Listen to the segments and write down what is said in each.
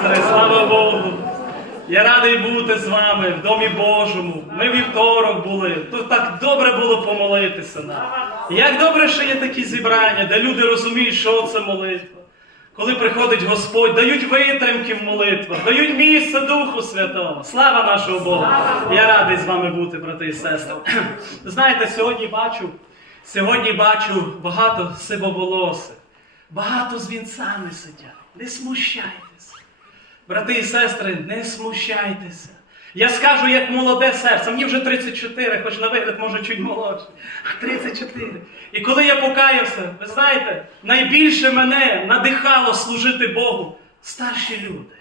сестри, слава Богу. Я радий бути з вами в Домі Божому. Ми вівторок були. Тут так добре було помолитися нам. Як добре, що є такі зібрання, де люди розуміють, що це молитва. Коли приходить Господь, дають витримки в молитвах, дають місце Духу Святому. Слава нашого Богу! Я радий з вами бути, брати і сестри. Знаєте, сьогодні бачу, сьогодні бачу багато сивоволосих, багато з вінцями сидять. Не смущайтеся. Брати і сестри, не смущайтеся. Я скажу, як молоде серце, мені вже 34, хоч на вигляд може чуть молодше. 34. І коли я покаявся, ви знаєте, найбільше мене надихало служити Богу старші люди.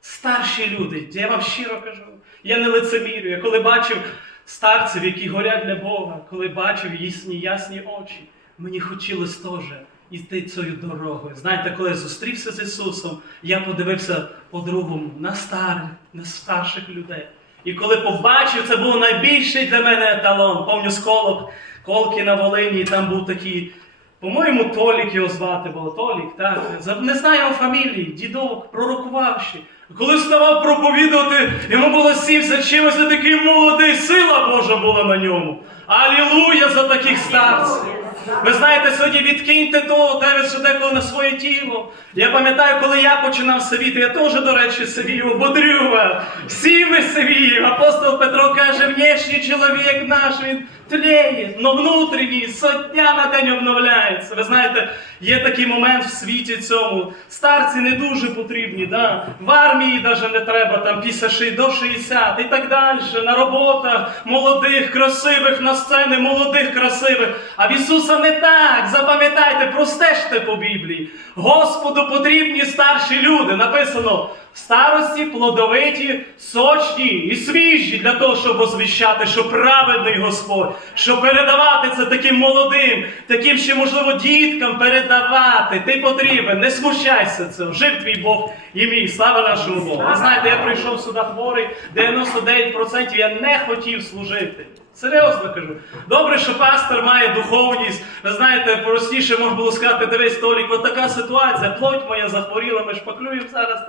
Старші люди, я вам щиро кажу, я не лицемірю. Я коли бачив старців, які горять для Бога, коли бачив їхні ясні очі, мені хотілося теж йти цією дорогою. Знаєте, коли я зустрівся з Ісусом, я подивився по-другому на старих, на старших людей. І коли побачив, це був найбільший для мене еталон. Помню сколок, колки на Волині, там був такий. По-моєму, Толік його звати було. Толік, так. Не знаю його фамілії, дідок, пророкувавши. Коли вставав проповідувати, йому було сім за чимось, такий молодий, сила Божа була на ньому. Алілуя за таких старців. Ви знаєте, сьогодні відкиньте того, те що деколи на своє тіло. Я пам'ятаю, коли я починав сивіти, я теж, до речі, сивію, бодрюва. Всі ми сивіємо. Апостол Петро каже, внешній чоловік наш, він тлеє, но внутрішній сотня на день обновляється. Ви знаєте, є такий момент в світі цьому. Старці не дуже потрібні, да? в армії навіть не треба, там після до 60 і так далі. На роботах молодих, красивих, на сцени молодих, красивих. А в Ісуса не так. Запам'ятайте, простежте по Біблії. Господу потрібні старші люди. Написано. В старості плодовиті, сочні і свіжі для того, щоб озвіщати, що праведний Господь, щоб передавати це таким молодим, таким ще, можливо, діткам передавати. Ти потрібен, не смущайся цього. Жив твій Бог і мій. Слава нашому Богу. Ви знаєте, я прийшов сюди хворий, 99% я не хотів служити. Серйозно кажу. Добре, що пастор має духовність. Ви знаєте, простіше можна було сказати, дивись, столік, от така ситуація, плоть моя захворіла, ми шпаклюємо зараз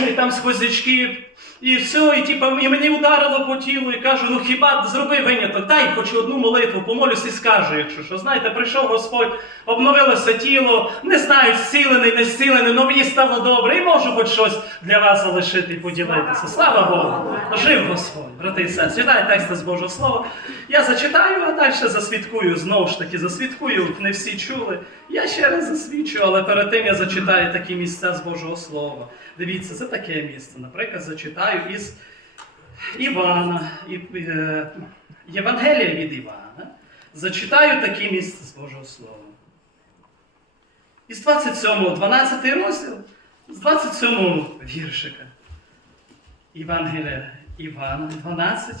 і там сквознячки, і все, і, типа, і мені ударило по тілу, і кажу, ну хіба зроби виняток, дай хоч одну молитву, помолюсь і скажу, якщо що. Знаєте, прийшов Господь, обновилося тіло, не знаю, зцілений, не зцілений, але мені стало добре, і можу хоч щось для вас залишити і поділитися. Слава Богу! Жив Господь, брати і сестри. Читаю тексти з Божого Слова. Я зачитаю, а далі засвідкую, знову ж таки засвідкую, не всі чули. Я ще раз засвідчу, але перед тим я зачитаю такі місця з Божого Слова. Дивіться, це таке місце. Наприклад, зачитаю із Івана, е, Євангелія від Івана. Зачитаю такі місця з Божого Слова. Із 27, 12 розділ, з 27 віршика. Євангелія Івана 12,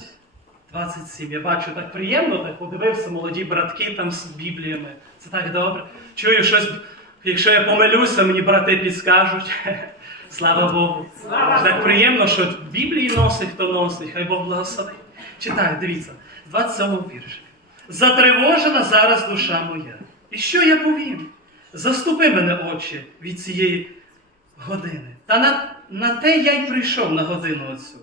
27. Я бачу, так приємно, так подивився, молоді братки там з бібліями. Це так добре. Чую щось, якщо я помилюся, мені брати підскажуть. Слава Богу. Так приємно, що в Біблії носить, хто носить, хай Бог благословить. Читаю, дивіться, 27 вірш. Затривожена зараз душа моя. І що я повім? Заступи мене, Отче, від цієї години. Та на, на те я й прийшов на годину оцю.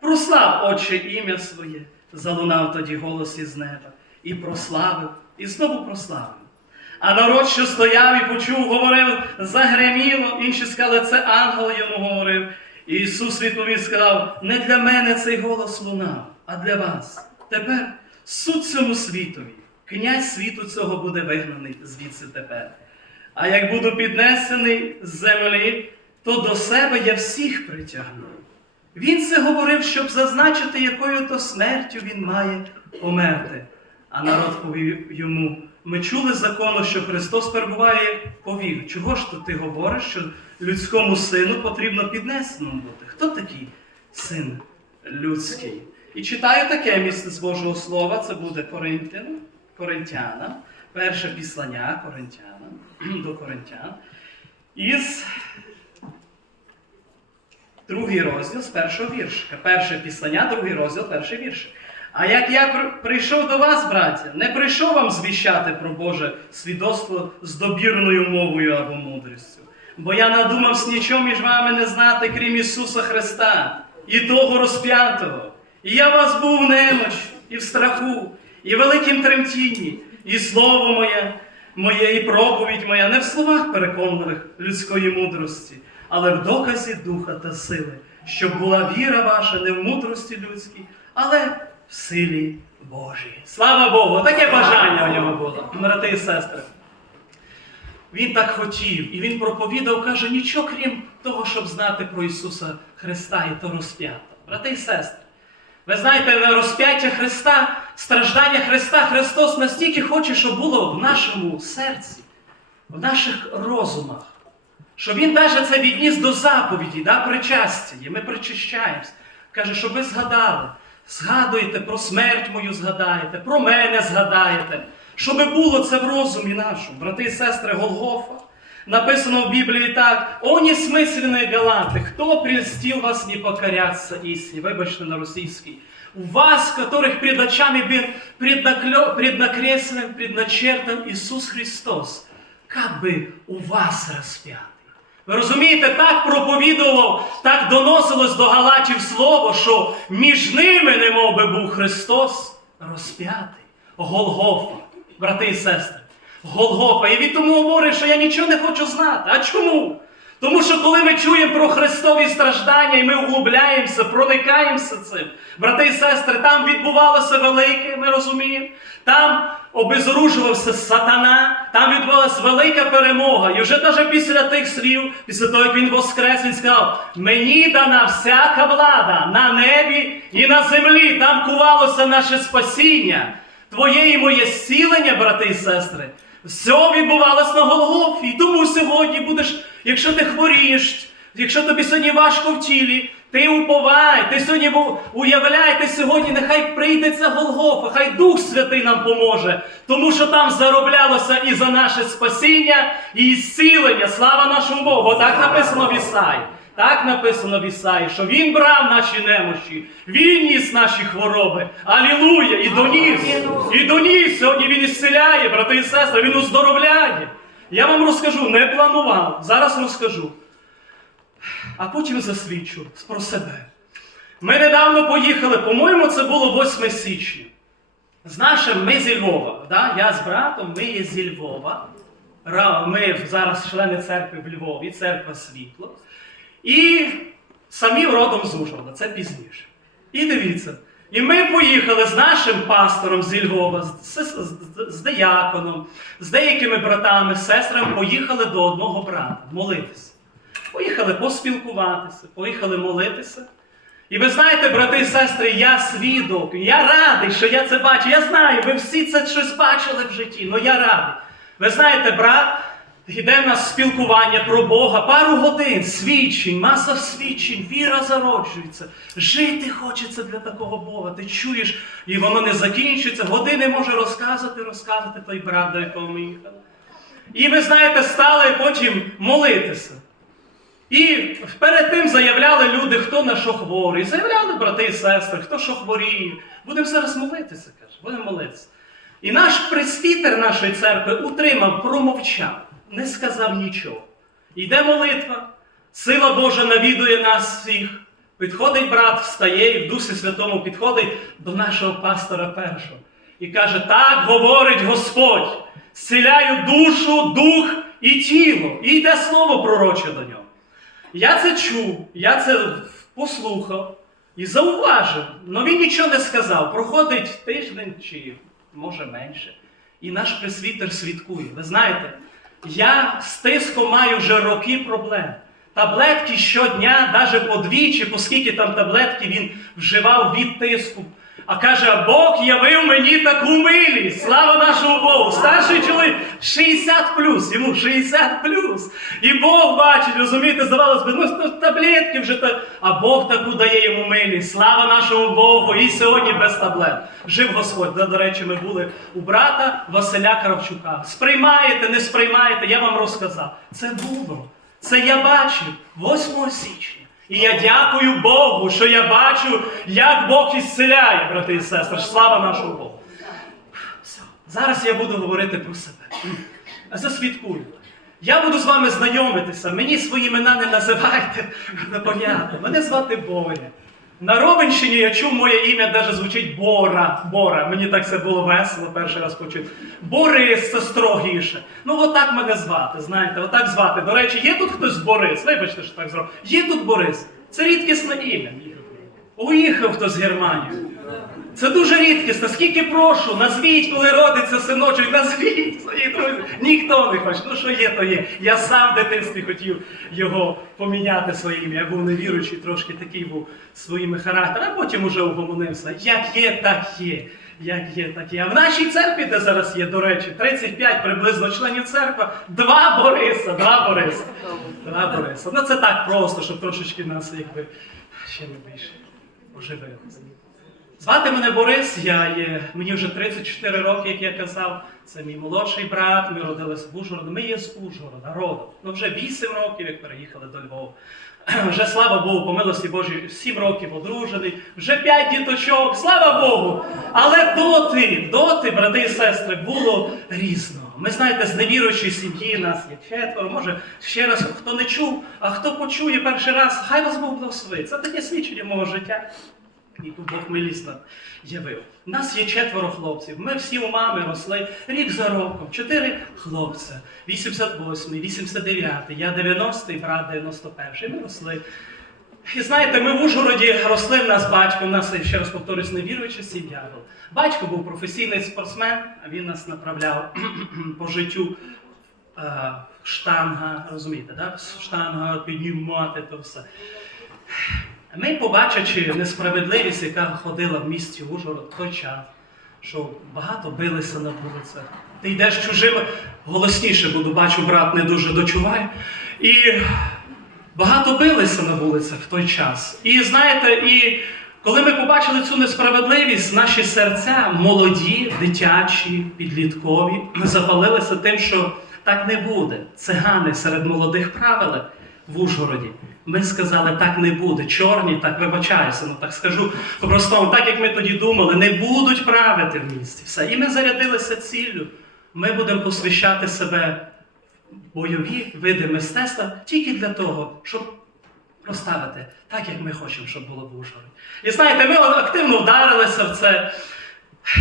Прослав, Отче, ім'я своє, залунав тоді голос із неба, і прославив, і знову прославив. А народ, що стояв і почув, говорив, загреміло, інші сказали, це ангел йому говорив. І Ісус відповів, сказав, не для мене цей голос лунав, а для вас. Тепер суд цьому світові, князь світу цього буде вигнаний звідси тепер. А як буду піднесений з землі, то до себе я всіх притягну. Він це говорив, щоб зазначити, якою то смертю він має померти. А народ повів йому: ми чули закону, що Христос перебуває повів. Чого ж то ти говориш, що людському сину потрібно піднесеним бути? Хто такий син людський? І читаю таке місце з Божого Слова, це буде Коринтянам, Коринтянам, перше післання Коринтянам до Коринтян. Із другий розділ з першого віршика. Перше післання, другий розділ, перший віршик. А як я прийшов до вас, браття, не прийшов вам звіщати про Боже свідоцтво з добірною мовою або мудрістю, бо я надумався нічого між вами не знати, крім Ісуса Христа і того розп'ятого. І я вас був в немочі, і в страху, і в великім тремтінні, і слово моє, моє, і проповідь моя не в словах переконливих людської мудрості, але в доказі духа та сили, щоб була віра ваша не в мудрості людській, але в силі Божій. Слава Богу! Таке бажання у нього було, брати і сестри. Він так хотів, і він проповідав, каже, нічого крім того, щоб знати про Ісуса Христа і то розп'ято. Брати і сестри, ви знаєте, на розп'яття Христа, страждання Христа, Христос настільки хоче, щоб було в нашому серці, в наших розумах, що Він навіть це відніс до заповіді, да, причастя. Ми причащаємось. Каже, щоб ви згадали, згадуєте про смерть мою, згадаєте, про мене згадаєте. Щоб було це в розумі нашому, брати і сестри Голгофа. Написано в Біблії так: «О, несмисленные галаты, кто прельстил вас не покоряться истине?» Вибачте на російській. У вас, которых пред очами был преднаклё- преднакреслен, предначертан Ісус Христос, как би у вас розп'ятий. Ви розумієте, так проповідував, так доносилось до Галатів слово, що між ними, немов би був Христос розп'ятий. Голгофа, брати і сестри. Голгофа. І від тому говорить, що я нічого не хочу знати. А чому? Тому що коли ми чуємо про Христові страждання і ми углубляємося, проникаємося цим, брати і сестри, там відбувалося велике, ми розуміємо. Там обезоружувався сатана, там відбувалася велика перемога. І вже навіть після тих слів, після того, як він воскрес, він сказав: мені дана всяка влада на небі і на землі. Там кувалося наше спасіння, твоє і моє зцілення, брати і сестри. Все відбувалось на Голгофі. І тому сьогодні будеш, якщо ти хворієш, якщо тобі сьогодні важко в тілі, ти уповай, ти сьогодні бу- уявляй, ти сьогодні, нехай прийде ця Голгофа, хай Дух Святий нам поможе, тому що там зароблялося і за наше спасіння, і зцілення. Слава нашому Богу. Так написано в Ісаї. Так написано в Ісаї, що Він брав наші немощі, Він ніс наші хвороби. Алілуя! І доніс! І доніс! Сьогодні Він ісцеляє, брати і сестри, Він оздоровляє. Я вам розкажу, не планував, зараз розкажу. А потім засвідчу про себе. Ми недавно поїхали, по-моєму, це було 8 січня. З нашим, ми зі Львова. Да? Я з братом, ми є зі Львова. Ми зараз члени церкви в Львові, церква світло. І самі родом з Ужгорода, це пізніше. І дивіться. І ми поїхали з нашим пастором зі Львова, з, з, з, деяконом, з деякими братами, сестрами, поїхали до одного брата молитися. Поїхали поспілкуватися, поїхали молитися. І ви знаєте, брати і сестри, я свідок, я радий, що я це бачу. Я знаю, ви всі це щось бачили в житті, але я радий. Ви знаєте, брат, йде в нас спілкування про Бога, пару годин, свідчень, маса свідчень, віра зароджується. Жити хочеться для такого Бога. Ти чуєш, і воно не закінчується. Години може розказувати, розказувати той брат, до якого ми їхали. І ви знаєте, стали потім молитися. І перед тим заявляли люди, хто на що хворий. Заявляли брати і сестри, хто що хворіє. Будемо зараз молитися, каже, будемо молитися. І наш пресвітер нашої церкви утримав, промовчав, не сказав нічого. Йде молитва, сила Божа навідує нас всіх. Підходить брат, встає і в Дусі Святому підходить до нашого пастора першого. І каже: Так говорить Господь, зціляю душу, дух і тіло. І йде слово пророче до нього. Я це чув, я це послухав і зауважив, але він нічого не сказав. Проходить тиждень чи може менше. І наш пресвітер свідкує. Ви знаєте, я з тиском маю вже роки проблем. Таблетки щодня, навіть по дві, чи по скільки там таблетки він вживав від тиску. А каже, Бог явив мені таку милість. Слава нашому Богу! Старший чоловік 60 йому 60 І Бог бачить, розумієте, здавалось би, ну ну, таблетки вже та. А Бог таку дає йому милість. Слава нашому Богу! І сьогодні без таблет. Жив Господь. До, до речі, ми були у брата Василя Кравчука. Сприймаєте, не сприймаєте, я вам розказав. Це було. Це я бачив 8 січня. І я дякую Богу, що я бачу, як Бог ісцеляє, брати і сестри. Слава нашому Богу. Зараз я буду говорити про себе. Засвідкую. Я буду з вами знайомитися. Мені свої імена не називайте. Непонятно. Мене звати Боря. На Ровенщині я чув моє ім'я навіть звучить Бора. Бора. Мені так це було весело перший раз почути. Борис це строгіше. Ну, отак мене звати, знаєте, отак звати. До речі, є тут хтось Борис? Вибачте, що так зробив. Є тут Борис. Це рідкісне ім'я. Уїхав хто з Германії. Це дуже рідкісно. Скільки прошу, назвіть, коли родиться синочок, назвіть свої друзі. Ніхто не хоче. Ну що є, то є. Я сам в дитинстві хотів його поміняти своє ім'я. Я був невіруючий, трошки такий був своїми характерами, а потім уже угомонився. Як є, так є. Як є, так є. А в нашій церкві, де зараз є, до речі, 35 приблизно членів церкви, два Бориса, два Бориса. Два Бориса. Ну це так просто, щоб трошечки нас якби ще не більше оживили. Звати мене Борис, я є, мені вже 34 роки, як я казав. Це мій молодший брат, ми родилися в Ужгороді. Ми є з Ужгорода, родом. Ну вже 8 років, як переїхали до Львова. Вже слава Богу, по милості Божій, 7 років одружений, вже 5 діточок, слава Богу! Але доти, доти, брати і сестри, було різно. Ми знаєте, з невіруючої сім'ї нас є четверо. Може, ще раз хто не чув, а хто почує перший раз, хай вас Бог благословить. Це таке свідчення мого життя. Тут Бог милісно явив. У нас є четверо хлопців. Ми всі у мами росли рік за роком. Чотири хлопця. 88-й, 89-й, я 90-й, брат 91-й. Ми росли. І знаєте, ми в Ужгороді росли в нас батько, у нас, ще раз повторюсь, невіруюча сім'я була. Батько був професійний спортсмен, а він нас направляв по життю е, штанга, розумієте, да? штанга, піднімати то все. Ми, побачивши несправедливість, яка ходила в місті Ужгород той час, що багато билися на вулицях. Ти йдеш чужим, голосніше буду, бачу, брат не дуже дочуває. І багато билися на вулицях в той час. І знаєте, і коли ми побачили цю несправедливість, наші серця, молоді, дитячі, підліткові, запалилися тим, що так не буде. Цигани серед молодих правили в Ужгороді. Ми сказали, так не буде. Чорні, так вибачаюся, ну так скажу по-простому, так як ми тоді думали, не будуть правити в місті. Все. І ми зарядилися ціллю. Ми будемо посвящати себе бойові види мистецтва тільки для того, щоб розставити так, як ми хочемо, щоб було в Ужгороді. І знаєте, ми активно вдарилися в це.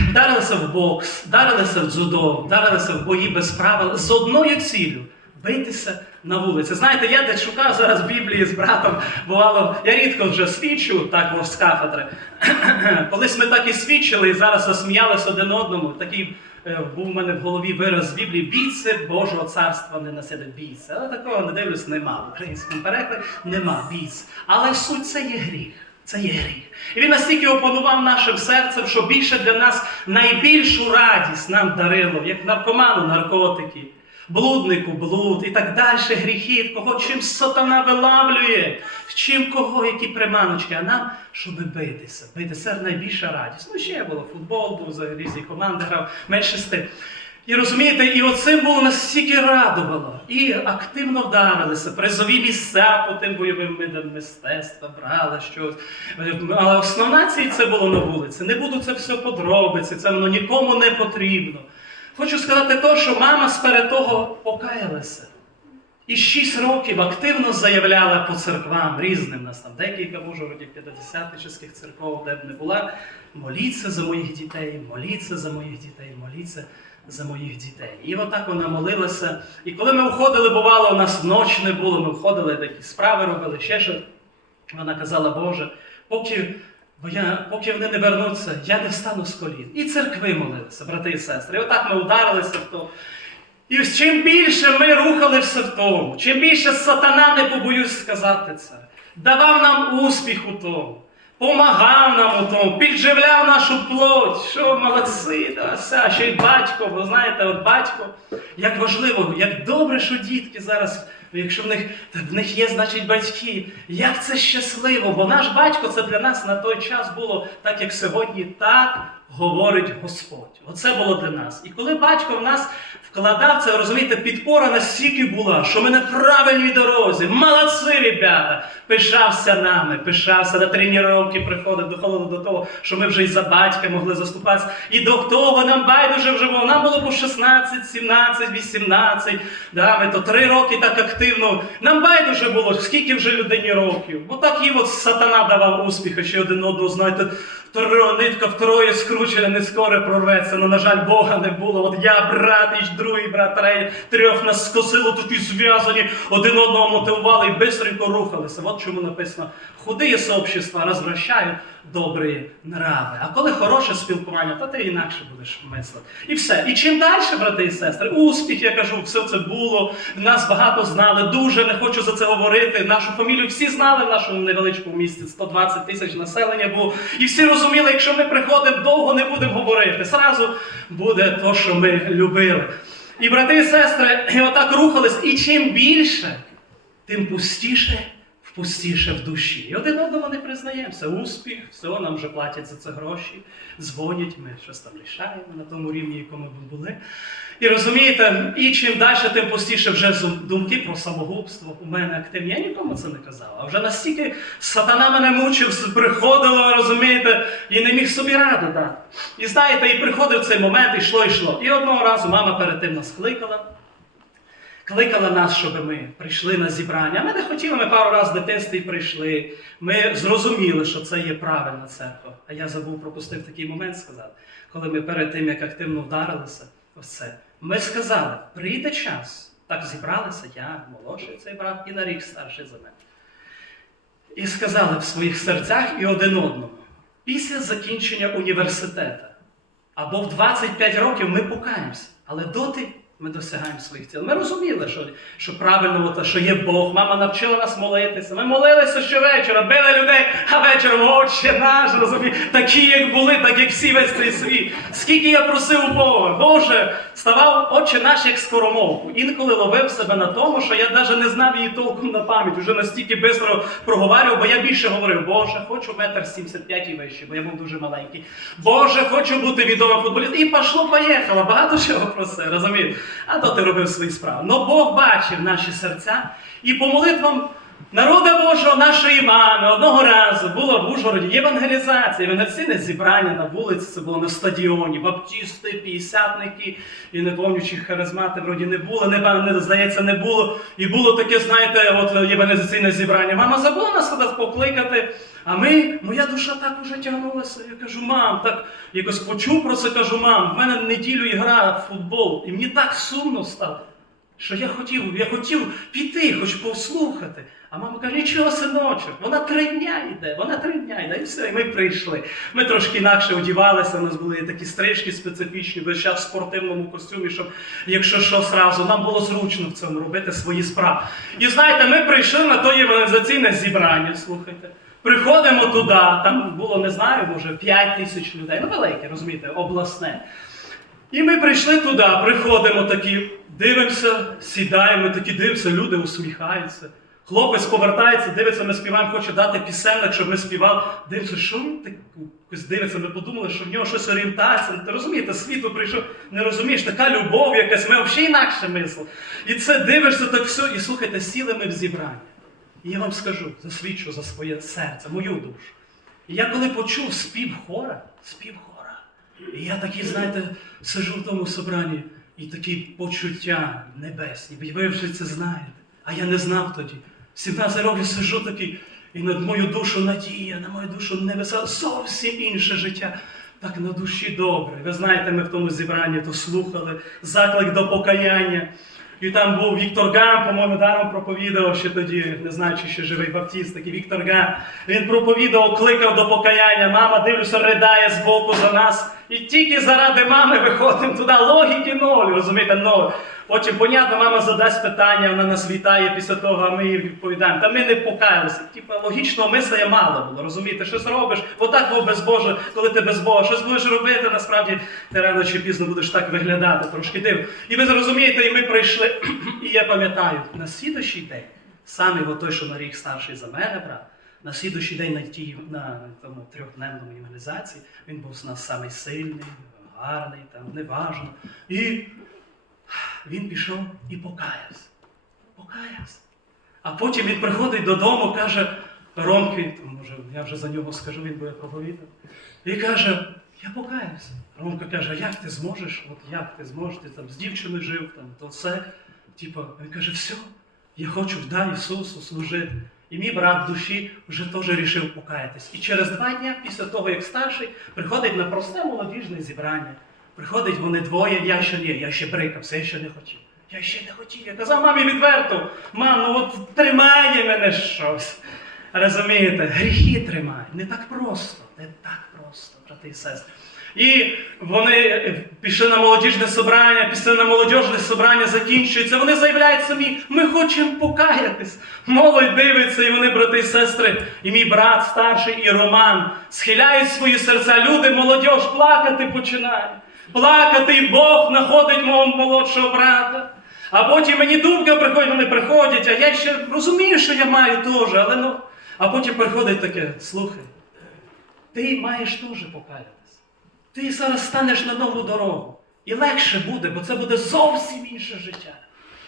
Вдарилися в бокс, вдарилися в дзюдо, вдарилися в бої без правил з одною ціллю битися на вулиці. Знаєте, я десь шукав зараз Біблії з братом. Бувало, я рідко вже свідчу так з кафедри. Колись ми так і свідчили, і зараз засміялися один одному. Такий е, був у мене в голові вираз з Біблії: бійці Божого царства не насидить бійця. Але такого не дивлюсь, нема. В українському перекладі нема бійць. Але суть це є гріх. Це є гріх. І він настільки опанував нашим серцем, що більше для нас найбільшу радість нам дарило, як наркоману наркотики, блуднику блуд і так далі, гріхи, кого чим сатана вилавлює, чим кого, які приманочки, а нам, щоб битися. Битися це найбільша радість. Ну, ще було футбол, був за різні команди грав, менше з тим. І розумієте, і оцим було настільки радувало. І активно вдарилися, призові місця по тим бойовим видам мистецтва, брали щось. Але основна ціль це було на вулиці. Не буду це все подробиці, це воно нікому не потрібно. Хочу сказати те, що мама сперед того покаялася. І 6 років активно заявляла по церквам різним нас там декілька в Ужгороді 50-чих церков, де б не була. Моліться за моїх дітей, моліться за моїх дітей, моліться за моїх дітей. І отак вона молилася. І коли ми входили, бувало, у нас ночі не було, ми входили, такі справи робили, ще щось. Вона казала, Боже, поки, бо я, поки вони не вернуться, я не встану з колін. І церкви молилися, брати і сестри. І отак ми ударилися в то. І чим більше ми рухалися в тому, чим більше сатана, не побоюсь сказати це, давав нам успіх у тому, помагав нам у тому, підживляв нашу плоть, що молодці, да, все, ще й батько, бо знаєте, от батько, як важливо, як добре, що дітки зараз, якщо в них, в них є, значить, батьки, як це щасливо, бо наш батько це для нас на той час було так, як сьогодні, так говорить Господь. Оце було для нас. І коли батько в нас вкладав це, розумієте, підпора настільки була, що ми на правильній дорозі. Молодці, ребята! Пишався нами, пишався на тренування, приходив, доходило до того, що ми вже і за батька могли заступатися. І до того нам байдуже вже було. Нам було по 16, 17, 18. Да, ми то три роки так активно. Нам байдуже було, скільки вже людині років. Бо так їм от сатана давав успіхи, ще один одного, знаєте, Тро- нитка втроє скручена, не скоро прорветься. Ну, на жаль, Бога не було. От я, брат, і другий брат, третій, трьох нас скосило, такі зв'язані, один одного мотивували і бистренько рухалися. От чому написано: худые сообщества розвращають добрі нрави. А коли хороше спілкування, то ти інакше будеш мислити. І все. І чим далі, брати і сестри, успіх, я кажу, все це було. Нас багато знали. Дуже не хочу за це говорити. Нашу фамілію всі знали в нашому невеличкому місті. 120 тисяч населення було. І всі розуміли, якщо ми приходимо довго, не будемо говорити. Сразу буде то, що ми любили. І брати і сестри, і отак рухались. І чим більше, тим пустіше, пустіше в душі. І один одному не признаємося. Успіх, все, нам вже платять за це гроші, дзвонять, ми щось там рішаємо на тому рівні, якому ми були. І розумієте, і чим далі, тим пустіше вже думки про самогубство у мене активні. Я нікому це не казав. А вже настільки сатана мене мучив, приходило, розумієте, і не міг собі раду дати. І знаєте, і приходив цей момент, йшло, йшло. І одного разу мама перед тим нас кликала. Кликала нас, щоб ми прийшли на зібрання. Ми не хотіли, ми пару разів в дитинстві прийшли. Ми зрозуміли, що це є правильна церква. А я забув пропустив такий момент сказати, коли ми перед тим, як активно вдарилися, ось це. Ми сказали, прийде час. Так зібралися я, молодший цей брат, і на рік старший за мене. І сказали в своїх серцях і один одному: після закінчення університету або в 25 років ми покаємося, але доти ми досягаємо своїх цілей. Ми розуміли, що, що правильно, що є Бог. Мама навчила нас молитися. Ми молилися щовечора, били людей, а вечором отче наш, розумієш, такі, як були, так як всі весь цей світ. Скільки я просив у Бога, Боже, ставав отче наш як скоромовку. Інколи ловив себе на тому, що я навіть не знав її толком на пам'ять. Уже настільки швидко проговарював, бо я більше говорив, Боже, хочу метр 75 і вище, бо я був дуже маленький. Боже, хочу бути відомим футболістом. І пішло, поїхало. Багато чого про це, розумієте? А то ти робив свої справи. Но Бог бачив наші серця і по молитвам народа Божого, нашої мами, одного разу було в Ужгороді євангелізація, євангелізаційне зібрання на вулиці, це було на стадіоні, баптісти, п'ятдесятники, і не пам'ятаю, харизмати вроді не було, не, не здається, не було. І було таке, знаєте, от євангелізаційне зібрання. Мама забула нас туди покликати. А ми, моя душа так уже тягнулася. Я кажу, мам, так якось почув про це, кажу, мам, в мене неділю ігра в футбол, і мені так сумно стало, що я хотів, я хотів піти, хоч послухати. А мама каже, нічого, синочок, вона три дня йде, вона три дня йде, і все, і ми прийшли. Ми трошки інакше одівалися, у нас були такі стрижки специфічні, весь час в спортивному костюмі, щоб, якщо що, сразу, нам було зручно в цьому робити свої справи. І знаєте, ми прийшли на то євангелізаційне зібрання, слухайте. Приходимо туди, там було, не знаю, може 5 тисяч людей, ну велике, розумієте, обласне. І ми прийшли туди, приходимо такі, дивимося, сідаємо, такі дивимося, люди усміхаються. Хлопець повертається, дивиться, ми співаємо, хоче дати пісенник, щоб ми співали. Дивимося, що він так дивиться, ми подумали, що в нього щось орієнтація. Ти розумієте, світло прийшов, не розумієш, така любов якась, ми взагалі інакше мислили. І це дивишся так все, і слухайте, сіли ми в зібрання. І я вам скажу, засвідчу за своє серце, мою душу. І я коли почув спів хора, спів хора, і я такий, знаєте, сижу в тому собранні, і такі почуття небесні. Ви вже це знаєте. А я не знав тоді. 17 років сижу такий, і над мою душу надія, на мою душу небеса, зовсім інше життя. Так на душі добре. Ви знаєте, ми в тому зібранні то слухали, заклик до покаяння. І там був Віктор Гам, по-моєму, даром проповідував ще тоді, не знаю, чи ще живий баптіст, такий Віктор Гам. Він проповідував, кликав до покаяння. Мама, дивлюся, ридає збоку за нас. І тільки заради мами виходимо туди. Логіки ноль, розумієте, ноль. Потім, понятно, мама задасть питання, вона нас вітає після того, а ми їй відповідаємо. Та ми не покаялися. Типа логічного мислення мало було, розумієте, щось робиш, отак був без Боже, коли ти без Бога, щось будеш робити, насправді ти рано чи пізно будеш так виглядати, трошки див. І ви зрозумієте, і ми прийшли, і я пам'ятаю, на слідущий день, саме той, що на рік старший за мене, брат, На слідущий день на, тій, на тому трьохдневному імунізації він був з нас самий сильний, гарний, там, неважно. І він пішов і покаявся. Покаявся. А потім він приходить додому, каже, Ромки, може я вже за нього скажу, він буде проповідати. І каже, я покаявся. Ромка каже, як ти зможеш? От як ти зможеш? Ти там з дівчиною жив, там, то все. Типа, він каже, все, я хочу дай Ісусу служити. І мій брат душі вже теж рішив покаятись. І через два дні, після того, як старший, приходить на просте молодіжне зібрання. Приходить вони двоє, я ще ні, я ще брикався, я ще не хотів. Я ще не хотів. Я казав мамі відверто, мам, ну от тримає мене щось. Розумієте, гріхи тримають. Не так просто, не так просто, брати і сестри. І вони пішли на молодіжне собрання, після на молодіжне собрання закінчується. Вони заявляють самі, ми хочемо покаятись. Молодь дивиться, і вони, брати і сестри, і мій брат старший, і Роман схиляють свої серця. Люди, молодь, плакати починає. Плакати, і Бог знаходить мого молодшого брата. А потім мені думка приходить, вони приходять, а я ще розумію, що я маю теж, але ну. А потім приходить таке, слухай, ти маєш теж покаятись. Ти зараз станеш на нову дорогу. І легше буде, бо це буде зовсім інше життя.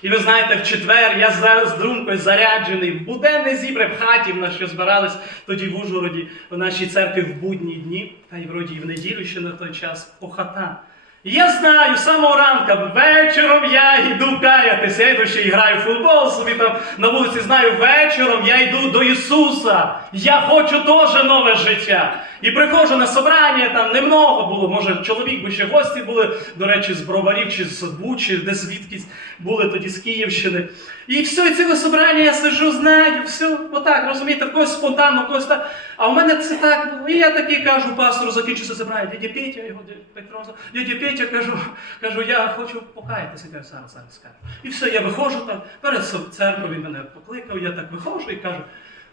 І ви знаєте, в четвер я зараз з друмкою заряджений, в буденне зібре в хаті, в нас що збирались тоді в Ужгороді, в нашій церкві в будні дні, та й вроді і в неділю ще на той час по хатам. І я знаю, з самого ранка, вечором я йду каятися, я йду ще і граю в футбол собі там на вулиці, знаю, вечором я йду до Ісуса. Я хочу теж нове життя. І приходжу на собрання, там немного було, може чоловік, бо ще гості були, до речі, з Броварів чи з Бучі, де звідкись були тоді з Київщини. І все, і ціле собрання я сижу, знаю, все, отак, розумієте, в когось спонтанно, в когось так. А у мене це так було. І я такий кажу пастору, закінчується собрання, дядя Петя, його Петро, дядя Петя, кажу, кажу, я хочу покаятися, кажу, зараз, зараз скажу. І все, я виходжу там, перед церквою мене покликав, я так виходжу і кажу,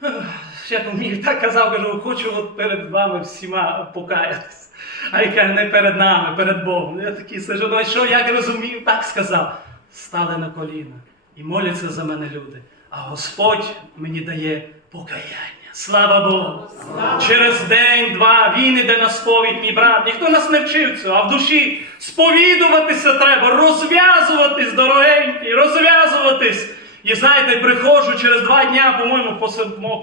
«Ех, як вмію, так казав, кажу, хочу от перед вами всіма покаятися. А я кажу, не перед нами, перед Богом. Я такий сижу, ну що як розумів, так сказав. Стали на коліна і моляться за мене люди. А Господь мені дає покаяння. Слава Богу! Через день-два він іде на сповідь, мій брат. Ніхто нас не вчив цього, а в душі сповідуватися треба, розв'язуватись, дорогенькі, розв'язуватись. І знаєте, приходжу через два дня, по-моєму,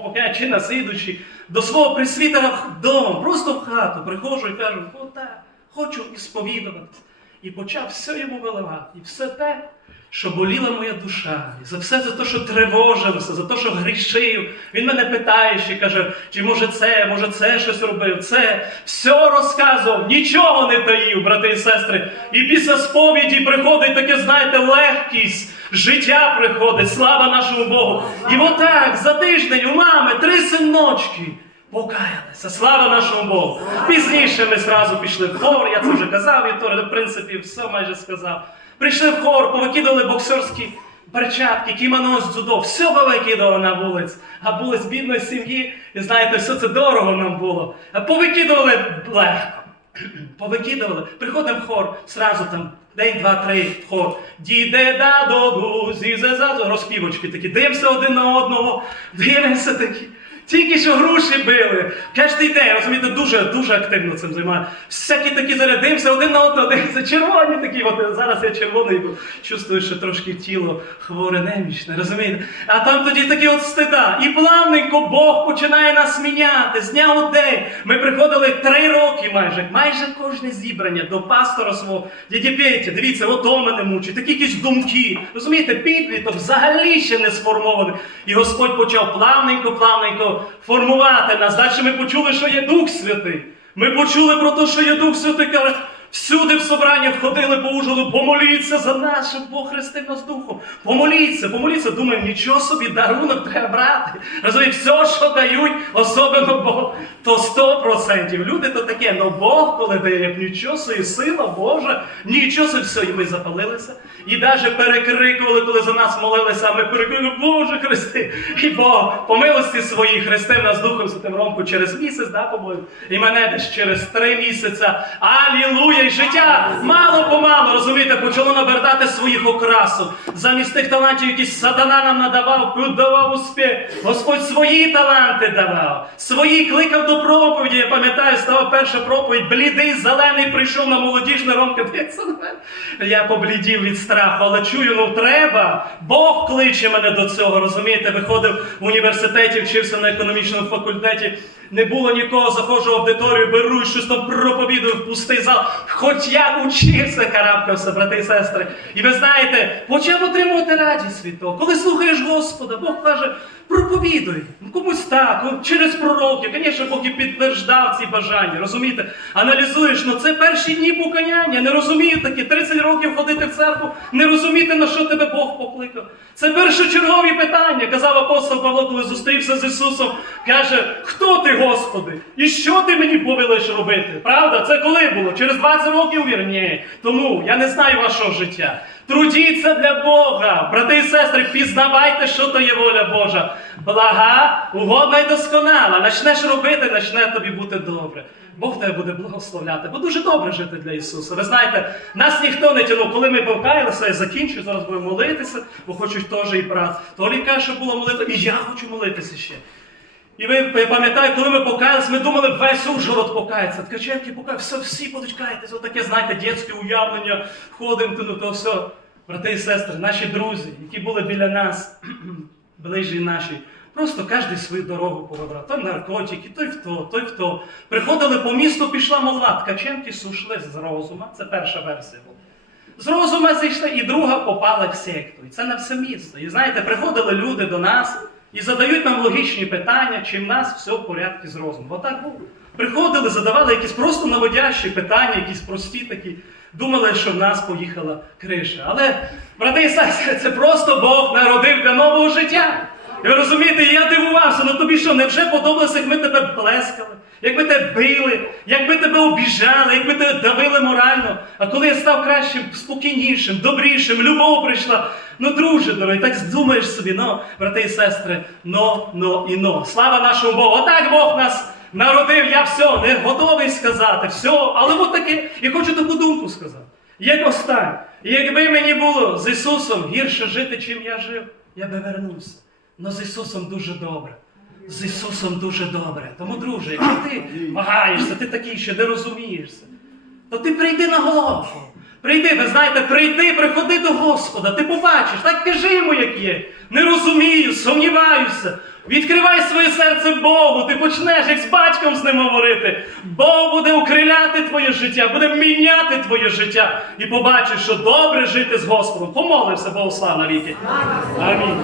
покаяння, чи на слідучі, до свого присвітера вдома, просто в хату приходжу і кажу, отак, хочу і сповідуватись. І почав все йому виливати. І все те, що боліла моя душа, і за все за те, що тривожився, за те, що грішив. Він мене питає ще каже, чи може це, може це щось робив, це все розказував, нічого не таїв, брати і сестри. І після сповіді приходить таке, знаєте, легкість, життя приходить, слава нашому Богу. І отак за тиждень у мами три синочки. Покаялися, слава нашому Богу. Пізніше ми зразу пішли в хор, я це вже казав, то, в принципі, все майже сказав. Прийшли в хор, повикидали боксерські перчатки, кімоно з дзюдо, все повикидали на вулиць. А були з бідної сім'ї, і знаєте, все це дорого нам було. Повикидували легко. Повикидували. Приходимо в хор, зразу там. День, два, три, хор. Діде да до зізе зазу, розпівочки такі. Дивимося один на одного, дивимося такі. Тільки що груші били. Кожен день, розумієте, дуже дуже активно цим займаю. Всякі такі зараз дивимося один на одного, дивимося, червоні такі. От зараз я червоний, бо чувствую, що трошки тіло хворе, немічне, розумієте? А там тоді такі от стида. І плавненько Бог починає нас міняти з дня у день. Ми приходили три роки майже, майже кожне зібрання до пастора свого. Дяді Петя, дивіться, ото мене мучить, такі якісь думки. Розумієте, підліток взагалі ще не сформований. І Господь почав плавненько, плавненько формувати нас. Далі ми почули, що є Дух Святий. Ми почули про те, що є Дух Святий. Каже, Всюди в собраннях ходили по ужину, помоліться за нас, щоб Бог хрестив нас духом. Помоліться, помоліться. Думаємо, нічого собі, дарунок треба брати. Розумієте, все, що дають, особливо Бог, то 100%. Люди то таке, ну Бог, коли дає, нічого собі, сила Божа, нічого собі, все, і ми запалилися. І навіть перекрикували, коли за нас молилися, а ми перекрикували, Боже Христи. І Бог по милості своїй хрестив нас Духом Святим Ромку через місяць, да, по-моєму? І мене десь через три місяці. Алілуя! І життя мало помалу, розумієте, почало набертати своїх окрасу. Замість тих талантів, які сатана нам надавав, давав успіх. Господь свої таланти давав, свої кликав до проповіді. Я пам'ятаю, стала перша проповідь, блідий, зелений, прийшов на молодіжне ромка. Я поблідів від страху, але чую, ну треба. Бог кличе мене до цього, розумієте? Виходив в університеті, вчився на економічному факультеті. Не було нікого, заходжу в аудиторію, беру щось там проповідую в пустий зал. Хоч я учився, карабкався, брати і сестри. І ви знаєте, почав отримувати радість від того. Коли слухаєш Господа, Бог каже, проповідуй. Ну, Комусь так, ну, через пророків. Звісно, Бог і підтверждав ці бажання. Розумієте? Аналізуєш, ну це перші дні покаяння. Не розумію такі 30 років ходити в церкву, не розуміти, на що тебе Бог покликав. Це першочергові питання. Казав апостол Павло, коли зустрівся з Ісусом. Каже, хто ти, Господи? І що ти мені повелиш робити? Правда? Це коли було? Через 20 років вір? Ні. Тому я не знаю вашого життя. Трудіться для Бога, брати і сестри, пізнавайте, що то є воля Божа. Блага, угодна і досконала. Начнеш робити, начне тобі бути добре. Бог тебе буде благословляти, бо дуже добре жити для Ісуса. Ви знаєте, нас ніхто не тянув. Коли ми покаялися, я закінчую, зараз будемо молитися, бо хочуть теж і брат. То Олі каже, що було молитва, і я хочу молитися ще. І ви я пам'ятаю, коли ми покаялись, ми думали, весь Ужгород покається. Ткаченки покаються, всі будуть каятися. Отаке, знаєте, дітське уявлення, ходимо, то, то все. Брати і сестри, наші друзі, які були біля нас, ближні наші, просто кожен свою дорогу повибрав. Той наркотики, той в то, той в то. Приходили по місту, пішла молва. Ткаченки сушли з розума. Це перша версія була. З розума зійшли, і друга попала в секту. І це на все місто. І знаєте, приходили люди до нас і задають нам логічні питання, чи в нас все в порядку з розумом. Отак було. Приходили, задавали якісь просто наводящі питання, якісь прості такі. Думали, що в нас поїхала криша. Але, брати і сестри, це просто Бог народив для нового життя. І ви розумієте, я дивувався, ну тобі що, невже подобалося, як ми тебе плескали, як ми тебе били, як ми тебе обіжали, як ми тебе давили морально. А коли я став кращим, спокійнішим, добрішим, любов прийшла. Ну, друже, дорогий, так думаєш собі, ну, брати і сестри, но, но і но. Слава нашому Богу! Отак Бог нас народив, я все, не готовий сказати, все, але от таке, і хочу таку думку сказати. Як останнє, якби мені було з Ісусом гірше жити, чим я жив, я би вернувся. Но з Ісусом дуже добре. З Ісусом дуже добре. Тому, друже, якщо ти вагаєшся, ти такий ще не розумієшся, то ти прийди на голову. Прийди, ви знаєте, прийди, приходи до Господа, ти побачиш, так кажи йому, як є. Не розумію, сумніваюся. Відкривай своє серце Богу, ти почнеш як з батьком з ним говорити. Бог буде укриляти твоє життя, буде міняти твоє життя. І побачиш, що добре жити з Господом. Помолився, Богу слава навіки. Амінь.